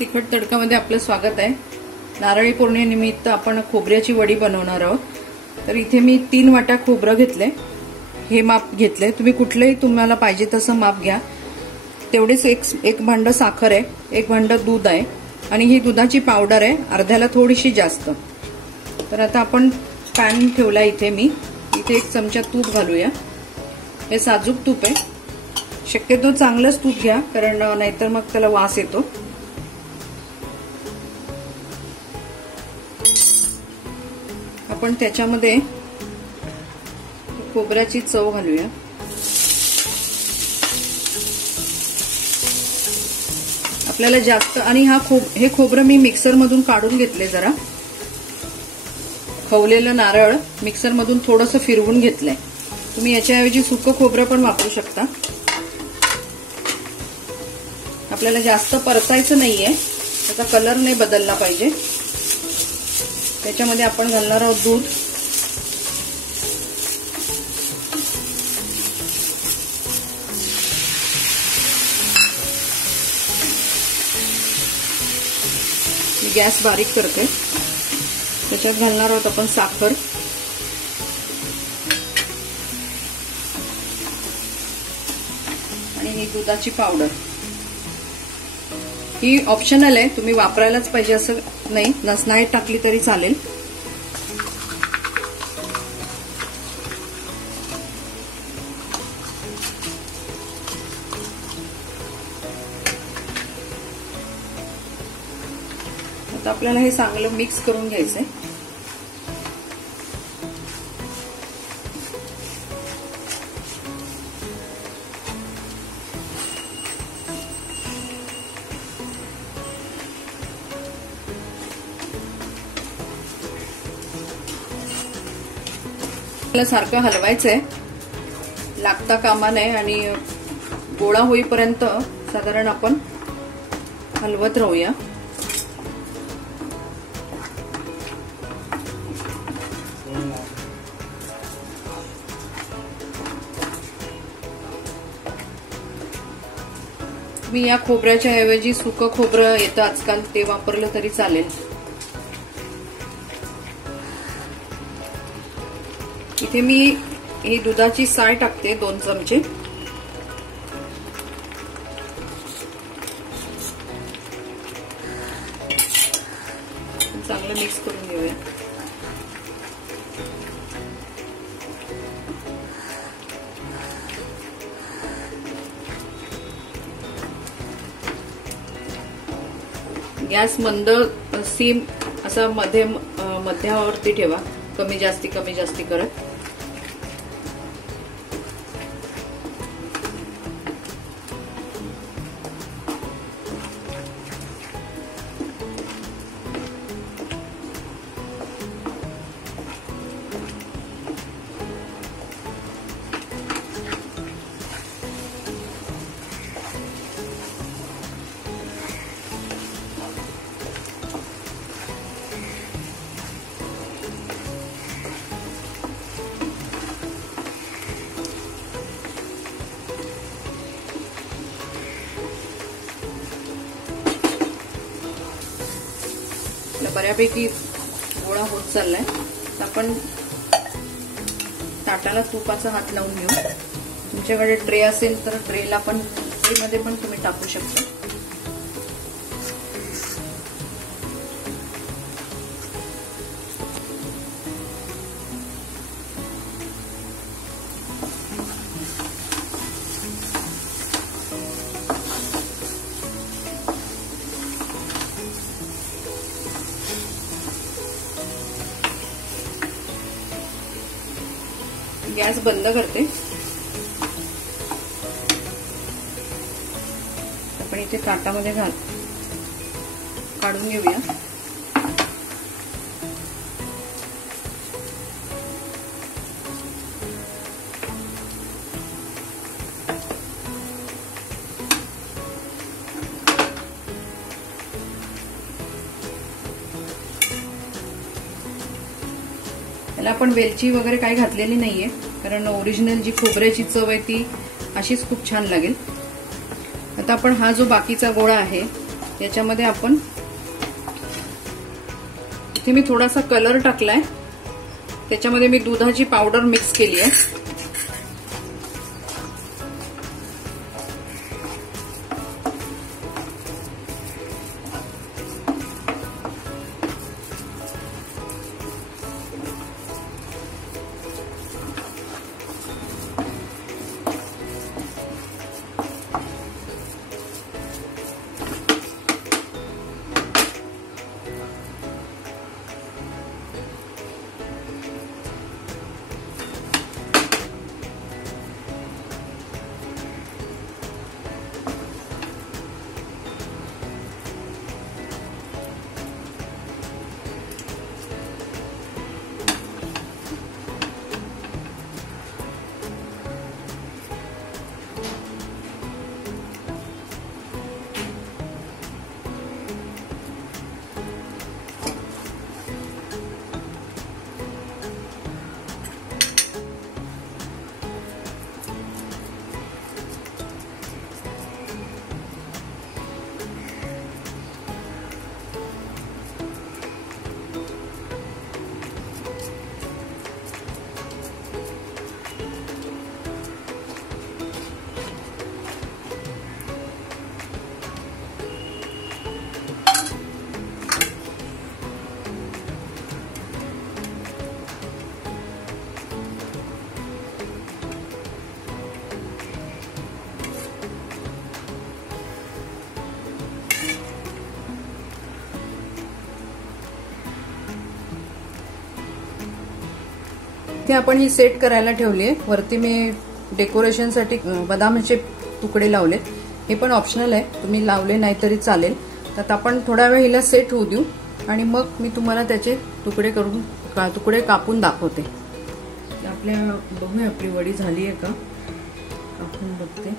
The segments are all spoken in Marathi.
तिखट तडकामध्ये आपलं स्वागत आहे। नारळी पौर्णिमेनिमित्त आपण खोबऱ्याची वडी बनवणार आहोत। तर इथे मी 3 वाटा खोबरं घेतले, हे माप घेतले। तुम्ही कुठलेही तुम्हाला पाहिजे तसं माप घ्या। तेवढेच एक भांड साखर आहे, 1 भांड दूध आहे आणि ही दुधाची पावडर आहे, अर्ध्याला थोडीशी जास्त। तर आता आपण पॅन ठेवला इथे इथे 1 चमचा तूप घालूया। हे साजूक तूप आहे, शक्यतो चांगलंच तूप घ्या, कारण नाहीतर मग त्याला वास येतो। आपण त्याच्यामध्ये खोबऱ्याची चव घालूया। आपल्याला जास्त आणि हे खोबरं मी मिक्सर मधून काढून घेतले, जरा खवलेलं नारळ मिक्सर मधून थोडंसं फिरवून घेतलंय। तुम्ही याच्याऐवजी सुकं खोबरं पण वापरू शकता। आपल्याला जास्त परतायचं नाहीये, त्याचा कलर नाही बदलला पाहिजे। त्याच्यामध्ये आपण घालणार आहोत दूध। मी गॅस बारीक करते। त्याच्यात घालणार आहोत आपण साखर आणि ही दुधाची पावडर। ही ऑप्शनल आहे, तुम्ही वापरायलाच पाहिजे असं नाही, नसनाळीत टाकली तरी चालेल। आता आपल्याला हे चांगलं मिक्स करून घ्यायचंय। सारखं हलवायचंय, लागता कामा नये आणि गोळा होईपर्यंत साधारण आपण हलवत राहूया। मी या खोबऱ्याच्या ऐवजी सुकं खोबरं येतं आजकाल, ते वापरलं तरी चालेल। इथे मी ही दुधाची साय टाकते 2 चमचे। चांगलं मिक्स करून घेऊया। गॅस मंद सीम असा मध्यावरती ठेवा, कमी जास्ती करत। बऱ्यापैकी गोळा होत चाललाय। आपण ताटाला तुपाचा हात लावून घेऊ। तुमच्याकडे ट्रे असेल तर ट्रेला पण, ट्रेमध्ये पण तुम्ही टाकू शकता। गॅस बंद करते। आपण इथे ताटामध्ये काढून घेऊया। त्याला आपण वेलची वगैरे काही घातलेली नाहीये, कारण ओरिजिनल जी खोबऱ्याची चव आहे ती अशीच खूप छान लागेल। आता आपण हा जो बाकीचा गोळा आहे याच्यामध्ये आपण इथे मी थोडासा कलर टाकलाय, त्याच्यामध्ये मी दुधाची पावडर मिक्स केली आहे. इथे आपण ही सेट करायला ठेवली आहे. वरती मी डेकोरेशनसाठी बदामाचे तुकडे लावले, हे पण ऑप्शनल आहे, तुम्ही लावले नाही तरी चालेल. तर आपण थोडा वेळ हिला सेट होऊ देऊ आणि मग मी तुम्हाला त्याचे तुकडे कापून दाखवते. आपल्या बघूया आपली वडी झाली आहे का, कापून बघते.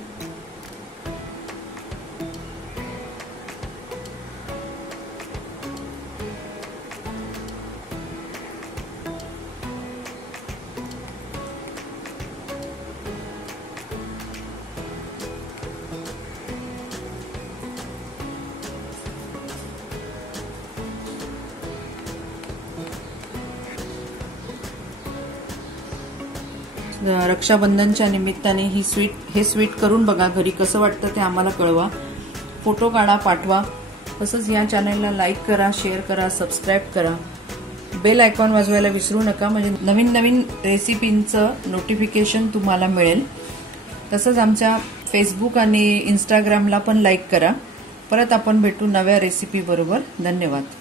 रक्षाबंधनच्या निमित्ताने हे स्वीट करून बघा घरी, कसं वाटतं ते आम्हाला कळवा, फोटो काढा पाठवा. तसंच या चॅनलला लाईक करा, शेअर करा, सबस्क्राईब करा, बेल आयकॉन वाजवायला विसरू नका, म्हणजे नवीन नवीन रेसिपींचं नोटिफिकेशन तुम्हाला मिळेल. तसंच आमच्या फेसबुक आणि इंस्टाग्रामला पण लाईक करा. परत आपण भेटू नव्या रेसिपी बरोबर. धन्यवाद.